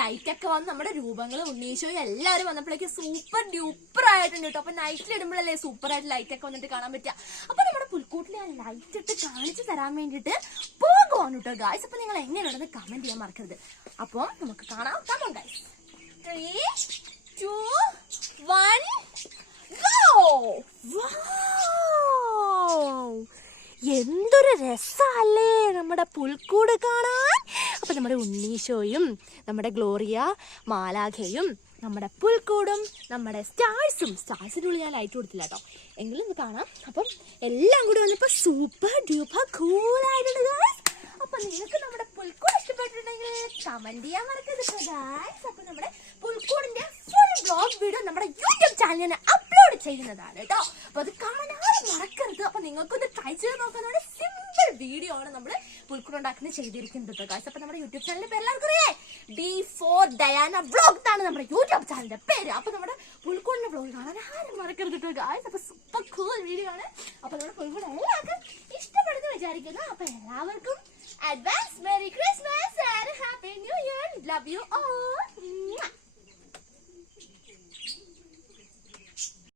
Light ഒക്കെ വന്ന് നമ്മുടെ രൂപങ്ങൾ ഉണ്ണീശോയും എല്ലാവരും വന്നപ്പോഴേക്കും സൂപ്പർ ഡ്യൂപ്പർ ആയിട്ടുണ്ട് കേട്ടോ. അപ്പൊ നൈറ്റിൽ ഇടുമ്പോഴല്ലേ സൂപ്പർ ആയിട്ട് ലൈറ്റ് ഒക്കെ വന്നിട്ട് കാണാൻ പറ്റുക. അപ്പൊ നമ്മുടെ പുൽക്കൂട്ടിലെ ആ ലൈറ്റ് ഇട്ട് കാണിച്ചു തരാൻ വേണ്ടിട്ട് പോകുവാണ് കേട്ടോ ഗായ്സ്. അപ്പൊ നിങ്ങൾ എങ്ങനെയുണ്ടെന്ന് കമന്റ് ചെയ്യാൻ മറക്കരുത്. അപ്പം നമുക്ക് കാണാം. Come on guys, 3, 2, 1 go! എന്തൊരു രസല്ലേ നമ്മുടെ പുൽക്കൂട് കാണാൻ. അപ്പൊ നമ്മുടെ ഉണ്ണീശോയും നമ്മുടെ ഗ്ലോറിയ മാലാഖയും നമ്മുടെ പുൽക്കൂടും നമ്മുടെ സ്റ്റാർസിന്റെ ഉള്ളിൽ ഞാൻ ലൈറ്റ് കൊടുത്തില്ല കേട്ടോ, എങ്കിലും ഇത് കാണാം. അപ്പം എല്ലാം കൂടി വന്നപ്പോ സൂപ്പർ ഡ്യൂപ്പർ കൂൾ ആയിട്ടുണ്ട് ഗായ്സ്. അപ്പൊ നിങ്ങൾക്ക് നമ്മുടെ പുൽക്കൂട് ഇഷ്ടപ്പെട്ടിട്ടുണ്ടെങ്കിൽ കമന്റ് ചെയ്യാൻ മറക്കരുത് ഗായ്സ്. അപ്പൊ നമ്മുടെ പുൽക്കൂടിന്റെ ഫുൾ വ്ലോഗ് വീഡിയോ നമ്മുടെ യൂട്യൂബ് ചാനലിൽ അപ്ലോഡ് ചെയ്യുന്നതാണ് കേട്ടോ. അപ്പൊ അത് കാണാൻ ആരും മറക്കരുത്. അപ്പൊ നിങ്ങൾക്കൊന്ന് ട്രൈ ചെയ്ത് നോക്കാനുള്ള സിമ്പിൾ വീഡിയോ ആണ് നമ്മൾ പുൽക്കൂട് ഉണ്ടാക്കുന്നത് ചെയ്തിരിക്കുന്നത് കേട്ടോ ഗായ്സ്. അപ്പൊ നമ്മുടെ യൂട്യൂബ് ചാനലിന്റെ പേര് എല്ലാവർക്കും അറിയേ, D4 ഡയാന വ്ലോഗ് ആണ് നമ്മുടെ യൂട്യൂബ് ചാനലിന്റെ പേര്. അപ്പൊ നമ്മുടെ പുൽക്കൂടിന്റെ വ്ലോഗ് കാണാൻ ആരും മറക്കരുത് കേട്ടോ ഗായ്സ്. അപ്പൊ സൂപ്പർ കൂൾ വീഡിയോ ആണ്. അപ്പൊ നമ്മുടെ പുൽക്കൂട് എല്ലാവർക്കും ഇഷ്ടപ്പെടുന്നു വിചാരിക്കുന്നു. അപ്പൊ എല്ലാവർക്കും advance Merry Christmas and Happy New Year. Love you all.